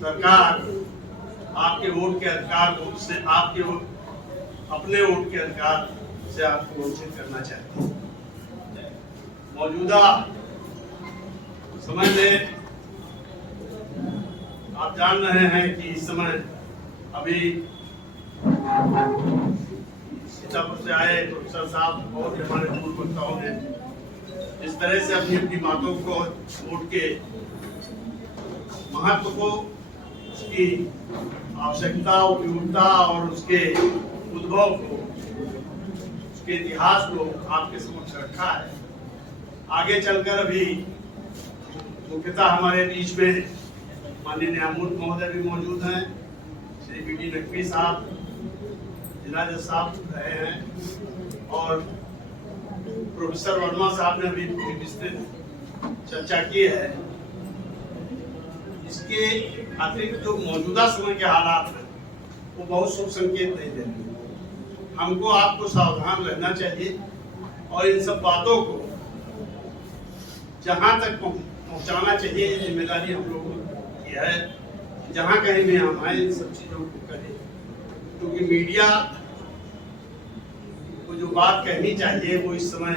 सरकार आपके वोट के अधिकार को से आपके अपने वोट के अधिकार से आपको वंचित करना चाहती है। मौजूदा समय में आप जान रहे हैं कि इस समय अभी सीतापुर से आए प्रोफेसर साहब और हमारे पूर्व वक्ताओं ने इस तरह से अपनी अपनी बातों को वोट के महत्व को, उसकी आवश्यकता, उपयोगिता और उसके उद्भव को, उसके इतिहास को आपके समक्ष रखा है। आगे चलकर अभी मुख्यतः हमारे बीच में माननीय न्यायमूर्ति महोदय भी मौजूद हैं, श्री बी.डी. नकवी साहब, जिला जज साहब रहे हैं और प्रोफेसर वर्मा साहब ने अभी विस्तृत चर्चा की है। इसके अतिरिक्त जो मौजूदा समय के हालात हैं वो बहुत शुभ संकेत नहीं देते। हमको आपको सावधान रहना चाहिए और इन सब बातों को जहां तक पहुंचाना चाहिए, ये जिम्मेदारी हम लोगों की है। जहां कहीं भी हम आए इन सब चीजों को करें, क्योंकि मीडिया को जो बात कहनी चाहिए वो इस समय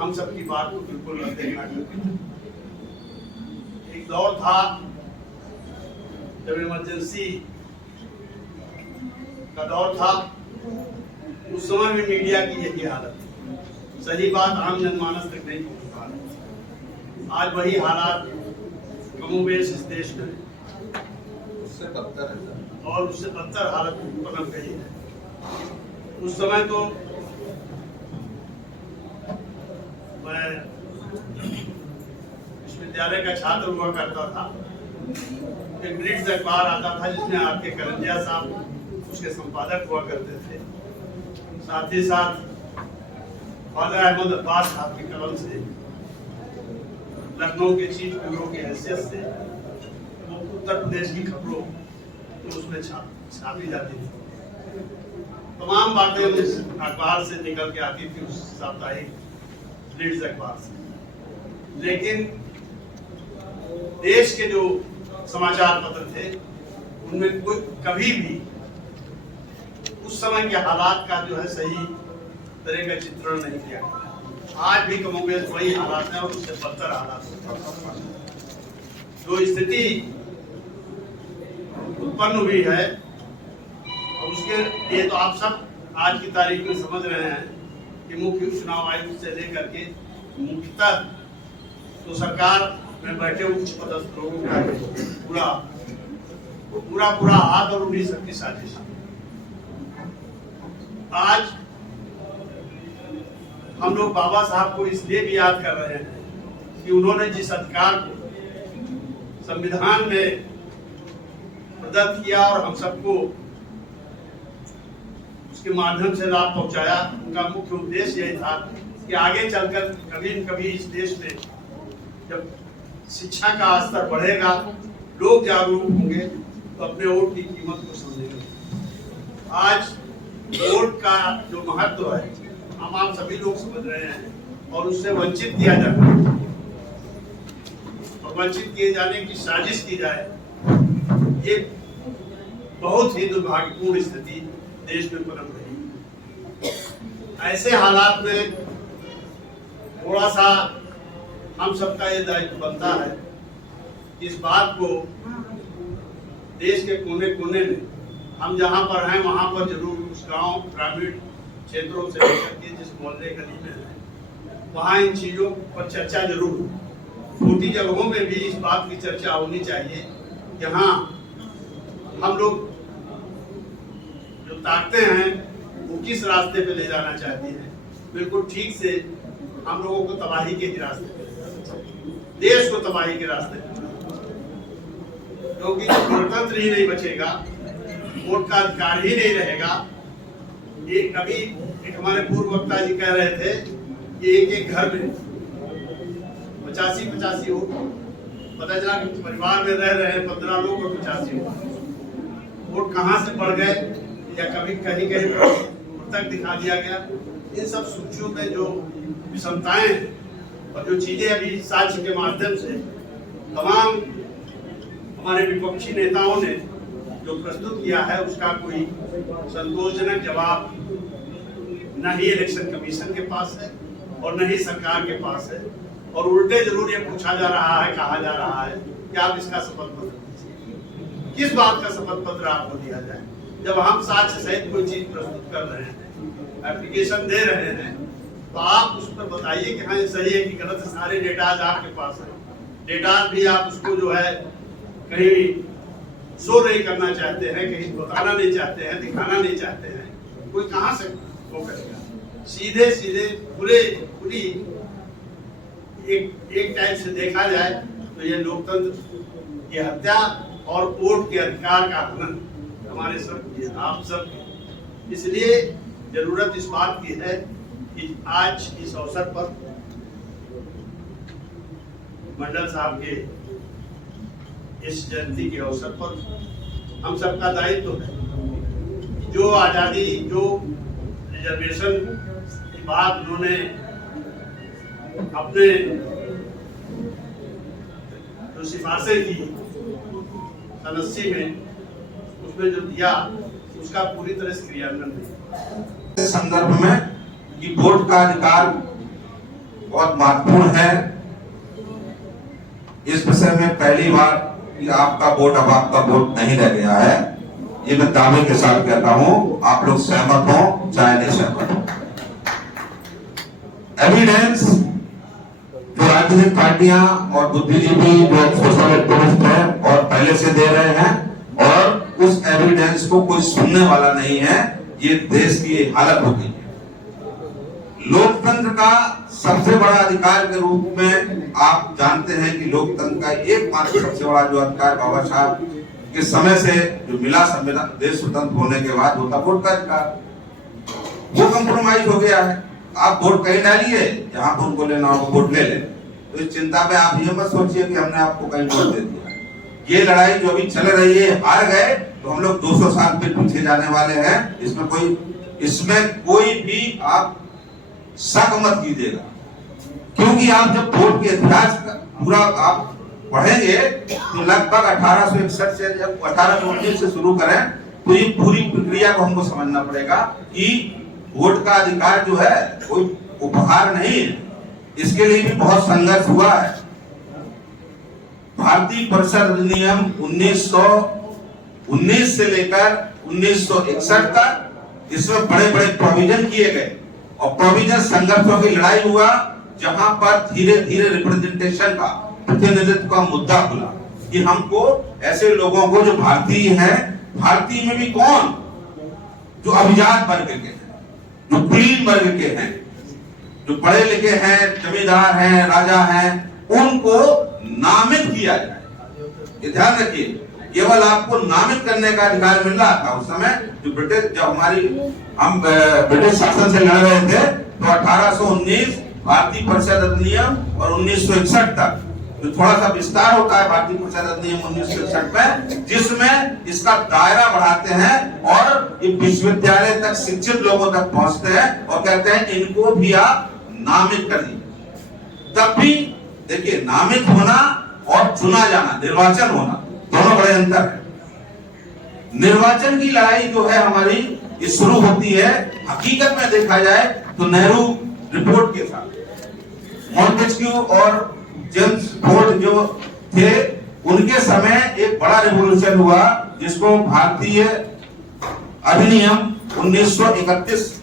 हम सबकी बात को बिल्कुल अनदेखा करती। एक दौर था जब इमरजेंसी का दौर था, उस समय भी मीडिया की यही हालत थी। सही बात आम जनमानस तक नहीं पहुंच पा रही। आज वही हालात कमोबेश इस देश में उससे बदतर है और उससे बदतर हालत पनप गई है। उस समय तो मैं विश्वविद्यालय का छात्र हुआ करता था। एक ब्रिट्स अखबार आता था जिसमें आपके करंजिया साहब उसके संपादक हुआ करते थे। साथ ही साथ फादर अहमद अब्बास साहब की कलम से लखनऊ के चीफ ब्यूरो की हैसियत से वो उत्तर प्रदेश की खबरों तो उसमें छापी जाती थी। तमाम बातें उस अखबार से निकल के आती थी, उस साप्ताहिक ब्रिट्स अखबार से। लेकिन देश के जो समाचार पत्र थे उनमें कोई कभी भी उस समय के हालात का जो है सही तरह का चित्रण नहीं किया गया। आज भी कमोबेश वही हालात है और उससे बदतर हालात जो स्थिति उत्पन्न हुई है, और उसके लिए तो आप सब आज की तारीख में समझ रहे हैं कि मुख्य चुनाव आयोग से लेकर के मुख्यतः तो सरकार में बैठे उच्च पदस्थ लोगों का पूरा हाथ और उन्हीं सबकी साजिश। आज हम लोग बाबा साहब को इसलिए भी याद कर रहे हैं कि उन्होंने जिस अधिकार को संविधान में प्रदत्त किया और हम सबको उसके माध्यम से लाभ पहुंचाया, उनका मुख्य उद्देश्य यही था कि आगे चलकर कभी न कभी इस देश में जब शिक्षा का स्तर बढ़ेगा, लोग जागरूक होंगे तो अपने वोट की कीमत को समझेंगे। आज वोट का जो महत्व है हम आप सभी लोग समझ रहे हैं और उससे वंचित किया जाता है और वंचित किए जाने की साजिश की जाए, ये बहुत ही दुर्भाग्यपूर्ण स्थिति देश में पनप रही। ऐसे हालात में थोड़ा सा हम सबका ये दायित्व बनता है कि इस बात को देश के कोने कोने में हम जहां पर हैं वहां पर जरूर उस गांव ग्रामीण क्षेत्रों से लेकर के जिस मोहल्ले गली में है वहां इन चीजों पर चर्चा जरूर हो। छोटी जगहों में भी इस बात की चर्चा होनी चाहिए। जहां हम लोग जो ताकते हैं वो किस रास्ते पे ले जाना चाहती हैं, बिल्कुल ठीक से हम लोगों को तबाही के रास्ते पे ले जाना चाहिए, देश को तबाही के रास्ते पे, क्योंकि लोकतंत्र ही नहीं बचेगा, वोट का अधिकार ही नहीं रहेगा। ये कभी एक हमारे पूर्व वक्ता जी कह रहे थे कि एक एक घर में 85 वोट, पता चला कि परिवार में रह रहे 15 लोग और 85 वोट कहां से पड़ गए या कभी कहीं तक दिखा दिया गया। इन सब सूचियों में जो विषमताएं हैं और जो चीजें अभी साक्ष्य के माध्यम से तमाम हमारे विपक्षी नेताओं ने जो प्रस्तुत किया है उसका कोई संतोषजनक जवाब न ही इलेक्शन कमीशन के पास है और न ही सरकार के पास है, और उल्टे जरूर ये पूछा जा रहा है, कहा जा रहा है कि आप इसका शपथ पत्र, किस बात का शपथ पत्र आपको दिया जाए जब हम साक्ष्य सहित कोई चीज प्रस्तुत कर रहे हैं, एप्लीकेशन दे रहे हैं, तो आप उस पर बताइए कि हाँ ये सही है कि गलत है। सारे डेटाज आपके पास है, डेटाज भी आप उसको जो है कहीं शो नहीं करना चाहते हैं, कहीं बताना नहीं चाहते हैं, दिखाना नहीं चाहते हैं, कोई कहां से वो करेगा? सीधे सीधे पूरी एक टाइप से देखा जाए तो ये लोकतंत्र की हत्या और वोट के अधिकार का हनन हमारे सब, आप सब। इसलिए जरूरत इस बात की है कि आज इस अवसर पर मंडल साहब के इस जयंती के अवसर पर हम सबका दायित्व है, जो आजादी, जो रिजर्वेशन की बात उन्होंने अपने जो सिफारिशें की 80 में, उसमें जो दिया उसका पूरी तरह से क्रियान्वयन नहीं। संदर्भ में कि वोट का अधिकार बहुत महत्वपूर्ण है, इस विषय में पहली बार कि आपका वोट अब आपका वोट नहीं रह गया है, ये मैं दावे के साथ कहता हूं। आप लोग सहमत हो चाहे नहीं सहमत हो। एविडेंस जो राजनीतिक पार्टियां और बुद्धिजीवी जो सोशल एक्टिविस्ट हैं और पहले से दे रहे हैं, और उस एविडेंस को कोई सुनने वाला नहीं है, ये देश की हालत हो गई है। लोकतंत्र का सबसे बड़ा अधिकार के रूप में आप जानते हैं कि लोकतंत्र का एकमात्र सबसे बड़ा जो अधिकार बाबा साहब के समय से जो मिला संविधान, देश स्वतंत्र होने के बाद, होता वोट का अधिकार, वो कंप्रोमाइज हो गया है। आप वोट कहीं डालिए, जहां पर उनको लेना हो वोट ले लें। तो इस चिंता में आप ये मत सोचिए कि हमने आपको कहीं वोट दे दिया। ये लड़ाई जो अभी चल रही है, हार गए तो हम लोग 200 साल फिर पीछे जाने वाले हैं। इसमें कोई भी आप शक मत कीजिएगा, क्योंकि आप जब वोट के इतिहास का पूरा आप पढ़ेंगे तो लगभग 1861 से जब 1819 से शुरू करें तो ये पूरी प्रक्रिया को हमको समझना पड़ेगा कि वोट का अधिकार जो है कोई उपहार नहीं है, इसके लिए भी बहुत संघर्ष हुआ है। भारतीय परिषद अधिनियम 1919 से लेकर 1961 तक इसमें बड़े बड़े प्रोविजन किए गए, और प्रोविजन संघर्षों की लड़ाई हुआ, जहां पर धीरे धीरे रिप्रेजेंटेशन का, प्रतिनिधित्व का मुद्दा खुला कि हमको ऐसे लोगों को जो भारतीय हैं, भारतीय में भी कौन जो अभिजात वर्ग के हैं, जो कुलीन वर्ग के हैं, जो पढ़े लिखे हैं, जमींदार हैं, राजा हैं, उनको नामित किया जाए। ये ध्यान रखिए, केवल आपको नामित करने का अधिकार मिल रहा था उस समय। जो ब्रिटिश, जब हम ब्रिटिश शासन से लड़ रहे थे तो 1819 भारतीय परिषद अधिनियम और 1961 तक जो थोड़ा सा विस्तार होता है भारतीय परिषद अधिनियम 1961 में, जिसमें इसका दायरा बढ़ाते हैं और ये विश्वविद्यालय तक शिक्षित लोगों तक पहुंचते हैं और कहते हैं इनको भी आप नामित कर दीजिए। तब भी देखिए, नामित होना और चुना जाना, निर्वाचन होना, दोनों बड़े अंतर है। निर्वाचन की लड़ाई जो है हमारी, ये शुरू होती है हकीकत में देखा जाए तो नेहरू रिपोर्ट के साथ। मॉन्टेस्क्यू और जेम्स फोर्ड जो थे, उनके समय एक बड़ा रिवॉल्यूशन हुआ जिसको भारतीय अधिनियम 1931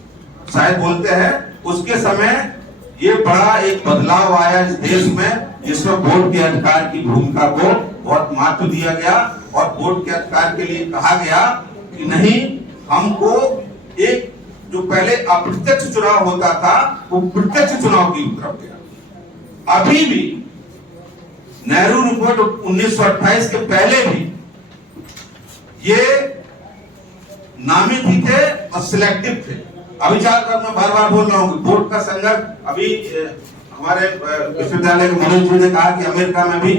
शायद बोलते हैं। उसके समय ये बड़ा एक बदलाव आया इस देश में, जिसमें वोट के अधिकार की भूमिका को बहुत महत्व दिया गया, और वोट के अधिकार के लिए कहा गया कि नहीं, हमको एक जो पहले अप्रत्यक्ष चुनाव होता था वो प्रत्यक्ष चुनाव की तरफ गया। अभी भी नेहरू रिपोर्ट 1928 के पहले भी ये नामित ही थे और सिलेक्टिव थे। अभी चार मैं बार बार बोल रहा हूँ कि वोट का संघर्ष अभी हमारे विश्वविद्यालय के मनोज जी ने कहा कि अमेरिका में भी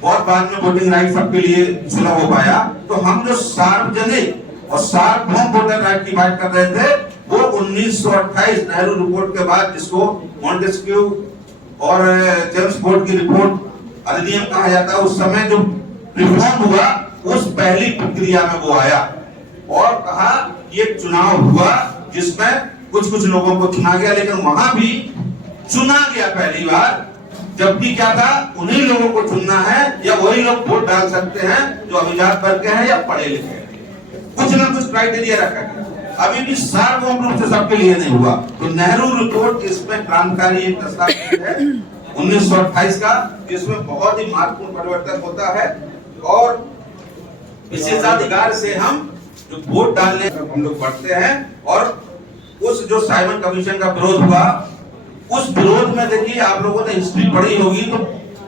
बहुत बाद में वोटिंग राइट सबके लिए सुलभ हो पाया। तो हम जो सार्वजनिक और सार्वभौम वोटर राइट की बात कर रहे थे, वो 1928 नेहरू रिपोर्ट के बाद, जिसको मॉन्टेस्क्यू और जेम्स फोर्ड की रिपोर्ट अधिनियम कहा जाता है, उस समय जो रिफॉर्म हुआ, उस पहली प्रक्रिया में वो आया और कहा कि एक चुनाव हुआ जिसमें कुछ कुछ लोगों को चुना गया, लेकिन वहां भी चुना गया पहली बार, जबकि क्या था, उन्हीं लोगों को चुनना है या वही लोग वोट डाल सकते हैं जो अभिजात वर्ग के हैं या पढ़े लिखे हैं। कुछ ना कुछ क्राइटेरिया रखा गया। अभी भी सार्वभौम रूप से सबके लिए नहीं हुआ। तो नेहरू रिपोर्ट इसमें क्रांतिकारी एक दस्तावेज है 1928 का, जिसमें बहुत ही महत्वपूर्ण परिवर्तन होता है और विशेषाधिकार से हम जो वोट डालने हम लोग बढ़ते हैं। और उस जो साइमन कमीशन का विरोध हुआ, उस विरोध में देखिए आप लोगों ने हिस्ट्री पढ़ी होगी तो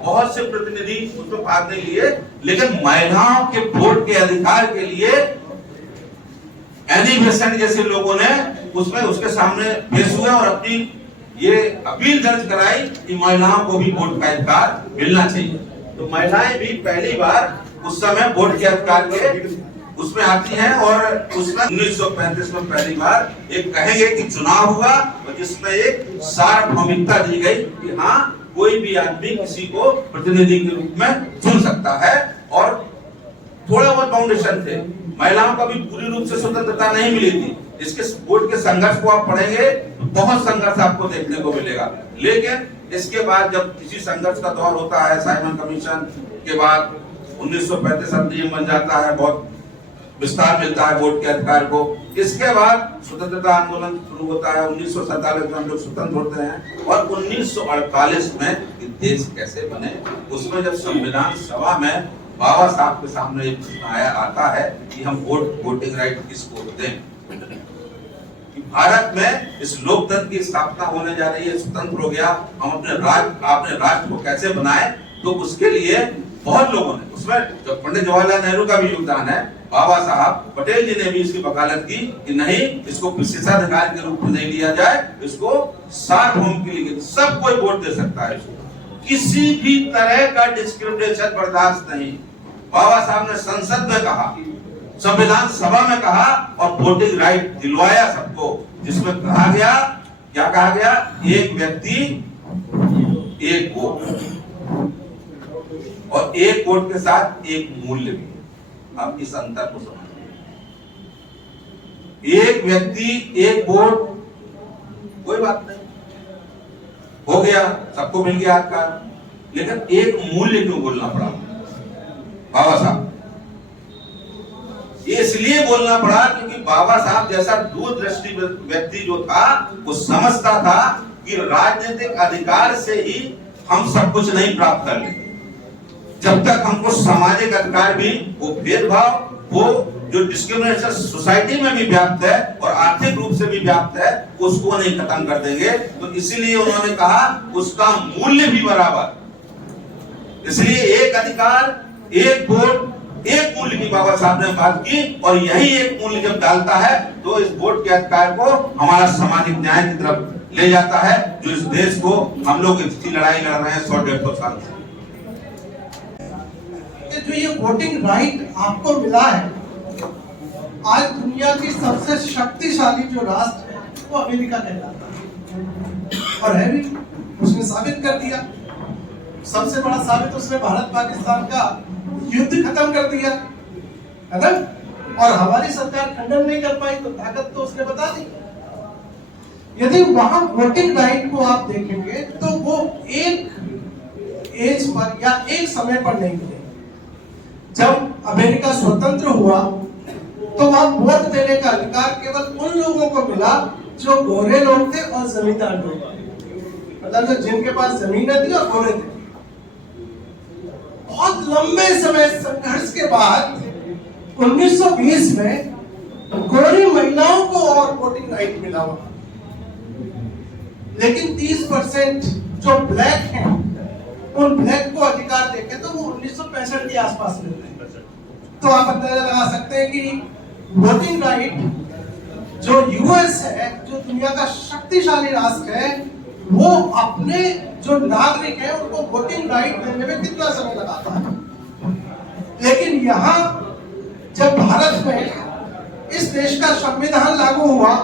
बहुत से प्रतिनिधि उसमें भाग नहीं लिए, लेकिन महिलाओं के वोट के अधिकार के लिए एनी बेसेंट जैसे लोगों ने उसमें उसके सामने पेश हुए और अपनी ये अपील दर्ज कराई कि महिलाओं को भी वोट का अधिकार मिलना चाहिए। तो महिलाएं भी पहली बार उस समय वोट के अधिकार के उसमें आती हैं और उसमें 1935 में पहली बार एक कहेंगे कि चुनाव हुआ और जिसमें एक सार्वभौमिकता दी गई कि हाँ कोई भी आदमी किसी को प्रतिनिधि के रूप में चुन सकता है। और थोड़ा बहुत फाउंडेशन थे, महिलाओं को भी पूरी रूप से स्वतंत्रता नहीं मिली थी। इसके वोट के संघर्ष को आप पढ़ेंगे तो बहुत संघर्ष आपको देखने को मिलेगा। लेकिन इसके बाद जब किसी संघर्ष का दौर होता है, साइमन कमीशन के बाद 1935 अधिनियम बन जाता है, बहुत विस्तार मिलता है वोट के अधिकार को। इसके बाद स्वतंत्रता आंदोलन शुरू होता है, 1947 में हम लोग स्वतंत्र होते हैं और 1948 में देश कैसे बने, उसमें जब संविधान सभा में बाबा साहब के सामने एक प्रश्न आता है कि हम वोटिंग राइट किसको दें, कि भारत में इस लोकतंत्र की स्थापना होने जा रही है, स्वतंत्र हो गया, हम अपने राष्ट्र को कैसे बनाए। तो उसके लिए बहुत लोगों ने, उसमें जब पंडित जवाहरलाल नेहरू का भी योगदान है, बाबा साहब पटेल जी ने भी इसकी वकालत की कि नहीं, इसको विशेषाधिकार के रूप में नहीं लिया जाए, इसको सार्वभौम के लिए सब कोई वोट दे सकता है, इसको किसी भी तरह का डिस्क्रिमिनेशन बर्दाश्त नहीं। बाबा साहब ने संसद में कहा, संविधान सभा में कहा और वोटिंग राइट दिलवाया सबको, जिसमें कहा गया, क्या कहा गया, एक व्यक्ति एक वोट और एक वोट के साथ एक मूल्य भी। आप इस अंतर को समझिए, एक व्यक्ति एक वोट, कोई बात नहीं, हो गया, सबको मिल गया अधिकार, लेकिन एक मूल्य क्यों बोलना पड़ा बाबा साहब? ये इसलिए बोलना पड़ा क्योंकि बाबा साहब जैसा दूरदृष्टि व्यक्ति जो था, वो समझता था कि राजनीतिक अधिकार से ही हम सब कुछ नहीं प्राप्त कर लेंगे, जब तक हमको सामाजिक अधिकार भी, वो भेदभाव, वो जो डिस्क्रिमिनेशन सोसाइटी में भी व्याप्त है और आर्थिक रूप से भी व्याप्त है, उसको नहीं खत्म कर देंगे। तो इसीलिए उन्होंने कहा उसका मूल्य भी बराबर। इसलिए एक अधिकार, एक वोट, एक मूल्य की बाबा साहब ने बात की और यही एक मूल्य जब डालता है तो इस वोट के अधिकार को हमारा सामाजिक न्याय की तरफ ले जाता है, जो इस देश को हम लोग इतनी लड़ाई लड़ रहे हैं 100-150 साल से। जो ये वोटिंग राइट आपको मिला है, आज दुनिया की सबसे शक्तिशाली जो राष्ट्र है वो अमेरिका कहलाता है और है भी, उसने साबित कर दिया। सबसे बड़ा साबित उसने भारत पाकिस्तान का युद्ध खत्म कर दिया, है ना? और हमारी सरकार खंडन नहीं कर पाई तो ताकत तो उसने बता दी। यदि वहां वोटिंग राइट को आप देखेंगे तो वो एक एज पर या एक समय पर नहीं मिले। जब अमेरिका स्वतंत्र हुआ तो वहां वोट देने का अधिकार केवल उन लोगों को मिला जो गोरे लोग थे और जमींदार लोग, मतलब जो जिनके पास जमीनें थी और गोरे थे। बहुत लंबे समय संघर्ष के बाद 1920 में गोरी महिलाओं को और वोटिंग राइट मिला हुआ, लेकिन 30% जो ब्लैक हैं उन ब्लैक को अधिकार देखे तो वो 1965 के आसपास मिलते हैं। तो आप अंदाजा लगा सकते हैं कि वोटिंग राइट जो यूएस है, जो दुनिया का शक्तिशाली राष्ट्र है, वो अपने जो नागरिक हैं उनको वोटिंग राइट देने में कितना समय लगाता है। लेकिन यहाँ जब भारत में इस देश का संविधान लागू हुआ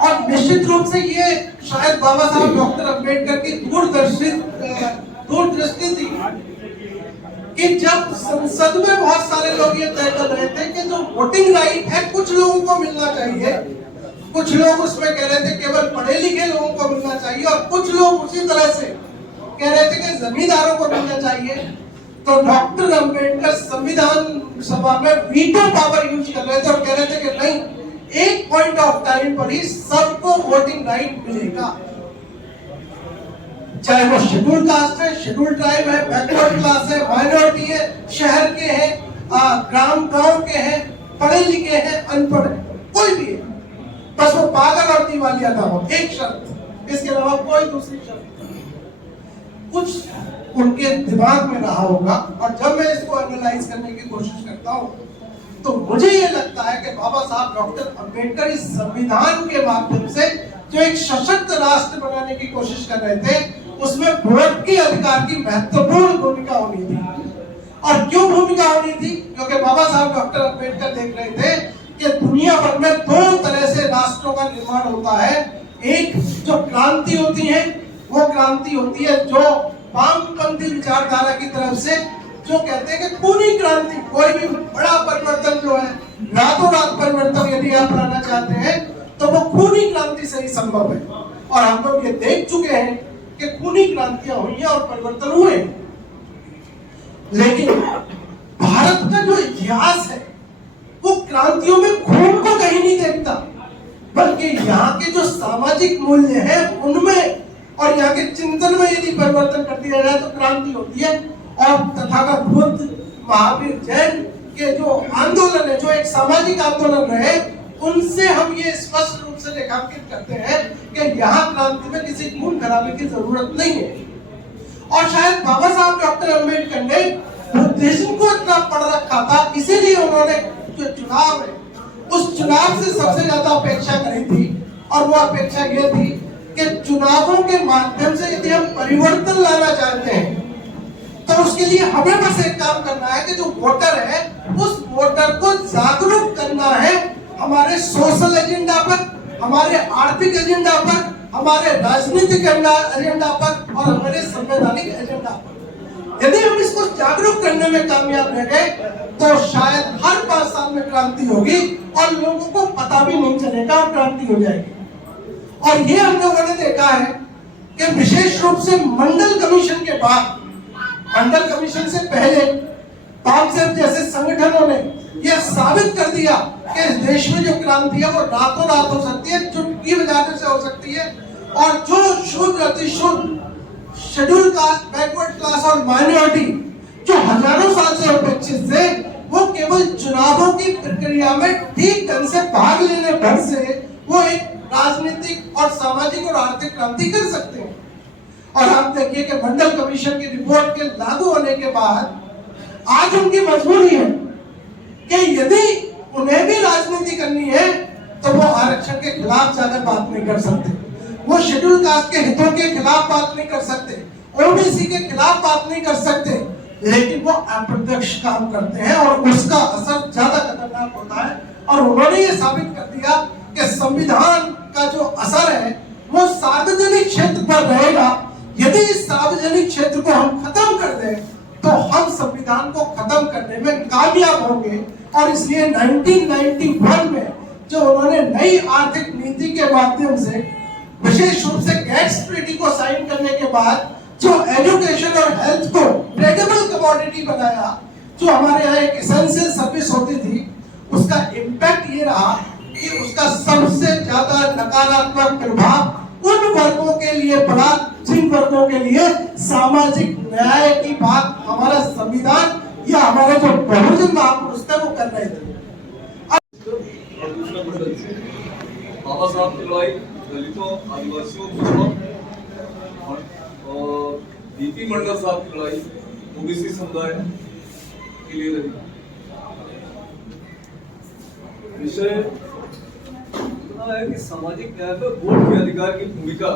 और निश्चित रूप से ये शायद बाबा साहब डॉक्टर अम्बेडकर की दूरदृष्टि थी कि जब संसद में बहुत सारे लोग ये तय कर रहे थे कि जो वोटिंग राइट है कुछ लोगों को मिलना चाहिए, कुछ लोग उसमें कह रहे थे केवल पढ़े लिखे लोगों को मिलना चाहिए, और कुछ लोग उसी तरह से कह रहे थे कि जमींदारों को मिलना चाहिए, तो डॉक्टर अंबेडकर संविधान सभा में वीटो पावर यूज कर रहे थे और कह रहे थे कि नहीं, एक पॉइंट ऑफ टाइम पर ही सबको वोटिंग राइट मिलेगा, चाहे वो शेड्यूल कास्ट है, शेड्यूल ट्राइब है, बैकवर्ड क्लास है, माइनॉरिटी है, शहर के हैं, ग्राम गांव के हैं, पढ़े लिखे हैं, अनपढ़ है, कोई भी है, बस वो पागल और दिवालिया ना हो, एक शर्त, इसके अलावा कोई दूसरी शर्त नहीं। कुछ उनके दिमाग में रहा होगा, और जब मैं इसको एनालाइज करने की कोशिश करता हूँ तो मुझे ये लगता है कि बाबा साहब डॉक्टर अंबेडकर इस संविधान के माध्यम से जो एक सशक्त राष्ट्र बनाने की कोशिश कर रहे थे, उसमें वोट के अधिकार की महत्वपूर्ण भूमिका होनी थी। और क्यों भूमिका होनी थी? क्योंकि बाबा साहब डॉक्टर अंबेडकर देख रहे थे कि दुनिया भर में दो तरह से राष्ट्रों का निर्माण होता है। एक जो क्रांति होती है, वो क्रांति होती है जो वामपंथी विचारधारा की तरफ से, जो कहते हैं कि पूरी क्रांति, कोई भी बड़ा परिवर्तन जो है, रातों रात परिवर्तन यदि आप लाना चाहते हैं तो वो खूनी क्रांति से ही संभव है। और हम लोग ये देख चुके हैं कि खूनी क्रांतियां हुई हैं और परिवर्तन हुए। लेकिन भारत का जो इतिहास है वो क्रांतियों में खून को कहीं नहीं देखता, बल्कि यहाँ के जो सामाजिक मूल्य हैं उनमें और यहाँ के चिंतन में यदि परिवर्तन कर दिया जाए तो क्रांति होती है। और तथागत बुद्ध, महावीर, जैन के जो आंदोलन है, जो एक सामाजिक आंदोलन रहे, उनसे हम ये स्पष्ट रूप से रेखांकित करते हैं कि यहाँ क्रांति में किसी खून खराबे की जरूरत नहीं है। और शायद बाबा साहब डॉक्टर अंबेडकर ने बुद्धिज्म को इतना पढ़ रखा था, इसीलिए उन्होंने जो चुनाव है उस चुनाव से सबसे ज्यादा अपेक्षा करी थी। और वो अपेक्षा ये थी कि चुनावों के माध्यम से यदि हम परिवर्तन लाना चाहते हैं तो उसके लिए हमें बस एक काम करना है कि जो वोटर है उस वोटर को जागरूक करना है हमारे सोशल एजेंडा पर, हमारे आर्थिक एजेंडा पर, हमारे राजनीतिक एजेंडा पर और हमारे संवैधानिक एजेंडा पर। यदि हम इसको जागरूक करने में कामयाब रह गए तो शायद हर 5 साल में क्रांति होगी और लोगों को पता भी नहीं चलेगा और क्रांति हो जाएगी। और ये हम लोगों ने देखा है कि विशेष रूप से मंडल कमीशन के बाद, मंडल कमीशन से पहले पामसेप जैसे संगठनों ने यह साबित कर दिया कि इस देश में जो क्रांति है वो रातों रात हो सकती है, चुटकी बजाने से हो सकती है। और जो शुद्ध अतिशुद्ध शेड्यूल कास्ट, बैकवर्ड क्लास और माइनॉरिटी जो हजारों साल से अपेक्षित थे, वो केवल चुनावों की प्रक्रिया में ठीक ढंग से भाग लेने भर से वो एक राजनीतिक और सामाजिक और आर्थिक क्रांति कर सकते हैं। और आप देखिए कि मंडल कमीशन की रिपोर्ट के लागू होने के बाद आज उनकी मजबूरी है कि यदि उन्हें भी राजनीति करनी है तो वो आरक्षण के खिलाफ जाकर बात नहीं कर सकते, वो शेड्यूल कास्ट के हितों के खिलाफ बात नहीं कर सकते, ओबीसी के खिलाफ बात नहीं कर सकते, लेकिन वो अप्रत्यक्ष काम करते हैं और उसका असर ज्यादा खतरनाक होता है। और उन्होंने ये साबित कर दिया कि संविधान का जो असर है वो सार्वजनिक क्षेत्र पर रहेगा। यदि इस सार्वजनिक क्षेत्र को हम खत्म कर दें तो हम संविधान को खत्म करने में कामयाब होंगे। और इसलिए 1991 में जो उन्होंने नई आर्थिक नीति के माध्यम से विशेष रूप से गेट्स ट्रीटी को साइन करने के बाद जो एजुकेशन और हेल्थ को ट्रेडेबल कमोडिटी बनाया, जो हमारे यहाँ एक एसेंशियल सर्विस होती थी, उसका इम्पैक्ट ये रहा कि उसका सबसे ज्यादा नकारात्मक प्रभाव उन वर्गों के लिए पड़ा जिन वर्गों के लिए सामाजिक न्याय की बात हमारा संविधान या हमारे जो बहुजन महापुरुष थे वो कर रहे थे। बाबा साहब की लड़ाई दलितों, आदिवासियों, पिछड़ों और डीपी मंडल साहब की लड़ाई ओबीसी समुदाय के लिए रही। विषय है कि सामाजिक न्याय में वोट के अधिकार की भूमिका।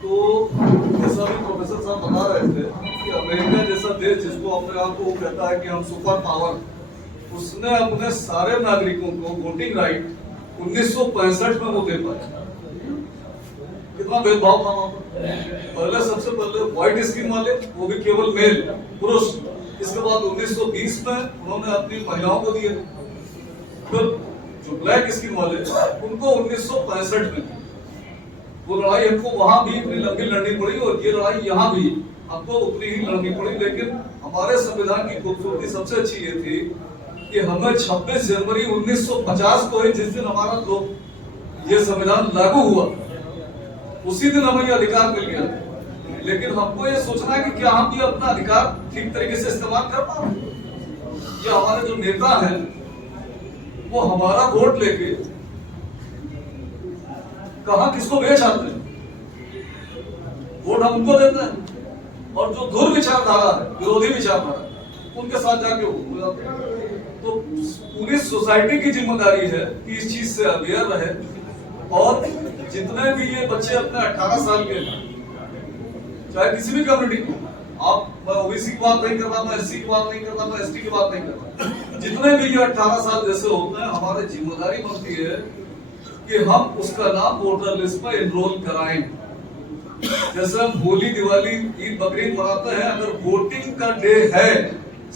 तो जैसा भी प्रोफेसर साहब बता रहे थे कि अमेरिका जैसा देश जिसको अपने आप को वो कहता है कि हम सुपर पावर, उसने अपने सारे नागरिकों को वोटिंग राइट 1965 में वो दे पाया। कितना भेदभाव था वहां पर। पहले सबसे पहले व्हाइट स्किन वाले, वो भी केवल मेल पुरुष, इसके बाद 1920 में उन्होंने अपनी महिलाओं को दिए। फिर जो ब्लैक स्किन वाले उनको 1965 में, वो लड़ाई हमको वहां भी इतनी लंबी लड़नी पड़ी और ये लड़ाई यहाँ भी हमको उतनी ही लड़नी पड़ी। लेकिन हमारे संविधान की खूबसूरती सबसे अच्छी ये थी कि हमें 26 जनवरी 1950 को ही, जिस दिन हमारा ये संविधान लागू हुआ, उसी दिन हमें ये अधिकार मिल गया। लेकिन हमको ये सोचना है कि क्या हम ये अपना अधिकार ठीक तरीके से इस्तेमाल कर पा रहे हैं। ये हमारे जो नेता हैं वो हमारा वोट लेके कहां किसको बेच आते हैं, वोट हम उनको देते हैं, और जो धुर विचारधारा है, विरोधी विचारधारा, उनके साथ जाके हो जाते हैं। तो पूरी सोसाइटी की जिम्मेदारी है कि इस चीज से अवेयर रहे, और जितने भी ये बच्चे अपने 18 साल के, चाहे किसी भी कम्युनिटी को, आप, मैं ओबीसी की बात नहीं कर रहा, मैं एससी की बात नहीं कर रहा, मैं एसटी की बात नहीं कर रहा, जितने भी ये 18 साल जैसे होते हैं, हमारी जिम्मेदारी बनती है कि हम उसका नाम वोटर लिस्ट पर एनरोल कराएं। जैसे हम होली, दिवाली, ईद, बकरीद मनाते हैं, अगर वोटिंग का डे है,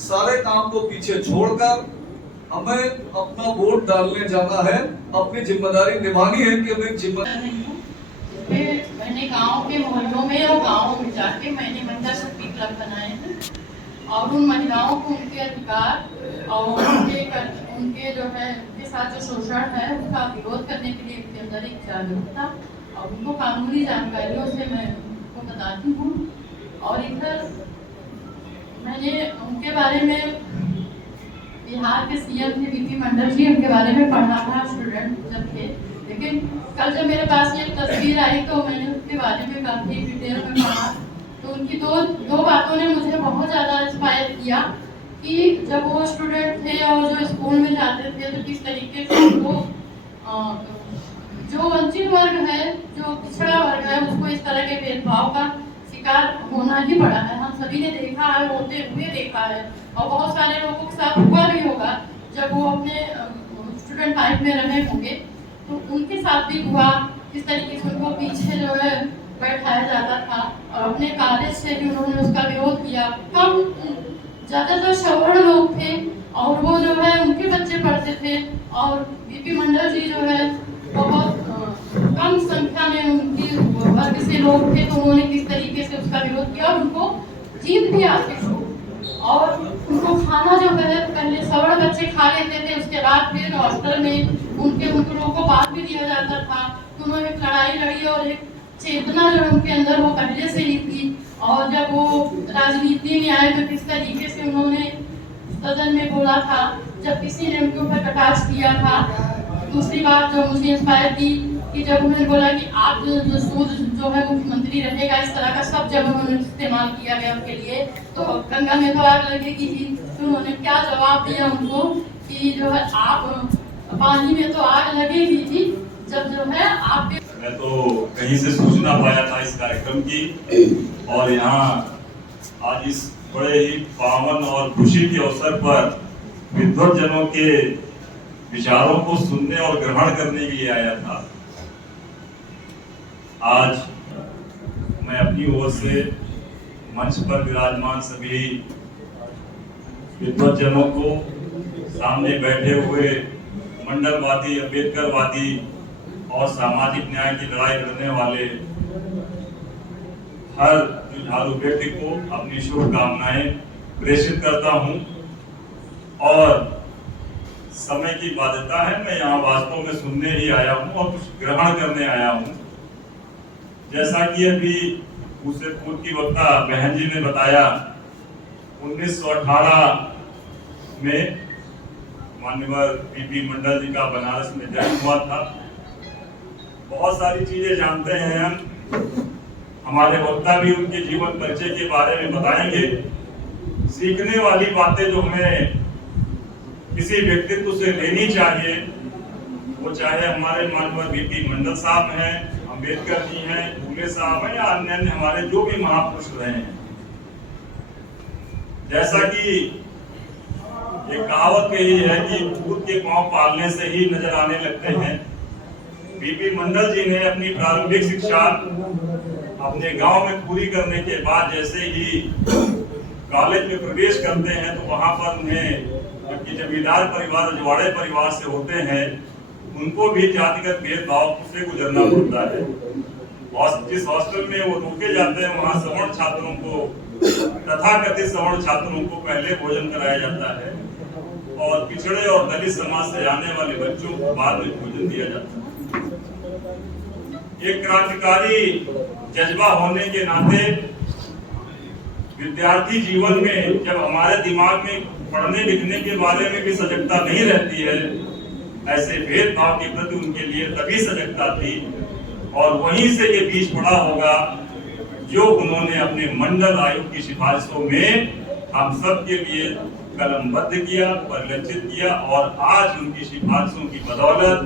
सारे काम को पीछे छोड़कर हमें अपना वोट डालने जाना है, अपनी जिम्मेदारी निभानी है कि हमें जिम्मेदारी। मैंने गांव के मोहल्लों में और गांवों में जाके मैंने महिला शक्ति क्लब बनाए हैं, और उन महिलाओं को उनके अधिकार और उनके जो है उनके साथ जो शोषण है उसका विरोध करने के लिए उनके अंदर एक जागरूकता और उनको कानूनी जानकारियों से मैं उनको बताती हूँ। और इधर मैंने उनके बारे में, बिहार के सीएम थे बीपी मंडल जी, उनके बारे में पढ़ा था स्टूडेंट जब थे। लेकिन कल जब मेरे पास ये तस्वीर आई तो मैंने उसके बारे में काफी डिटेल में पढ़ा, तो उनकी दो बातों ने मुझे बहुत ज़्यादा इंस्पायर किया कि जब वो स्टूडेंट थे और जो स्कूल में जाते थे तो किस तरीके से उनको जो वंचित वर्ग है, जो पिछड़ा वर्ग है, उसको इस तरह के भेदभाव का शिकार होना ही पड़ा है। हम सभी ने देखा है, होते हुए देखा है, और बहुत सारे लोगों के साथ हुआ भी होगा जब वो अपने स्टूडेंट लाइफ में रहे होंगे, तो उनके साथ भी हुआ। किस तरीके से उनको पीछे जो है बैठाया जाता था, और अपने कॉलेज से भी उन्होंने उसका विरोध किया। कम ज़्यादातर सवर्ण लोग थे और वो जो है उनके बच्चे पढ़ते थे, और बीपी मंडल जी जो है बहुत कम संख्या में उनकी वर्ग से लोग थे, तो उन्होंने किस तरीके से उसका विरोध किया और उनको जीत भी हासिल हो। और उनको खाना जो है पहले सवर्ण बच्चे खा लेते थे, उसके बाद फिर हॉस्टल में उनके लोगों को बात भी दिया जाता था। तो उन्होंने एक लड़ाई लड़ी और एक चेतना जो उनके अंदर वो पहले से ही थी, और जब वो राजनीति में आए तो किस तरीके से उन्होंने सदन में बोला था जब किसी ने उनके ऊपर कटाक्ष किया था। दूसरी बात जो मुझे इंस्पायर की कि जब उन्होंने बोला कि आप जो है मुख्यमंत्री रहेगा, इस तरह का सब जब उन्होंने इस्तेमाल किया गया उनके लिए, तो गंगा में तो आग लगेगी ही। तो उन्होंने क्या जवाब दिया उनको कि जो है आप पानी में तो आग लगेगी ही, जब जो है आप। मैं तो कहीं से सूचना पाया था इस कार्यक्रम की, और यहाँ आज इस बड़े ही पावन और खुशी के अवसर पर विद्वत जनों के विचारों को सुनने और ग्रहण करने के लिए आया था। आज मैं अपनी ओर से मंच पर विराजमान सभी विद्वत जनों को, सामने बैठे हुए मंडलवादी, अम्बेडकरवादी और सामाजिक न्याय की लड़ाई लड़ने वाले हर जुझारू व्यक्ति को अपनी शुभकामनाएं प्रेषित करता हूं। और समय की बाध्यता है, मैं यहाँ वास्तव में सुनने ही आया हूं और कुछ ग्रहण करने आया हूं। जैसा कि अभी दूसरे पूर्व की वक्ता बहन जी ने बताया, 1918 में माननीय बीपी मंडल जी का बनारस में जन्म हुआ था। बहुत सारी चीजें जानते हैं हम, हमारे वक्ता भी उनके जीवन परिचय के बारे में बताएंगे। सीखने वाली बातें जो हमें किसी व्यक्तित्व से लेनी चाहिए, वो चाहे हमारे माननीय बीपी मंडल साहब हैं, अम्बेडकर जी हैं, फूले साहब हैं, या अन्य हमारे जो भी महापुरुष रहे हैं। जैसा कि एक कहावत यही है कि भूत के पांव पालने से ही नजर आने लगते हैं। बीपी मंडल जी ने अपनी प्रारंभिक शिक्षा अपने गांव में पूरी करने के बाद जैसे ही कॉलेज में प्रवेश करते हैं तो वहां पर उन्हें जबकि जमींदार परिवार रजवाड़े परिवार से होते हैं उनको भी जातिगत भेदभाव से गुजरना पड़ता है। और जिस हॉस्टल में वो रोके जाते हैं वहां सवर्ण छात्रों को तथाकथित सवर्ण छात्रों को पहले भोजन कराया जाता है और पिछड़े और दलित समाज से आने वाले बच्चों को बाद में भोजन दिया जाता है। एक क्रांतिकारी जज्बा होने के नाते विद्यार्थी जीवन में जब हमारे दिमाग में पढ़ने लिखने के बारे में भी सजगता नहीं रहती है, ऐसे भेदभाव के प्रति उनके लिए तभी सजगता थी और वहीं से ये बीज पड़ा होगा जो उन्होंने अपने मंडल आयोग की सिफारिशों में हम सब के लिए कलमबद्ध किया, परिलक्षित किया और आज उनकी सिफारिशों की बदौलत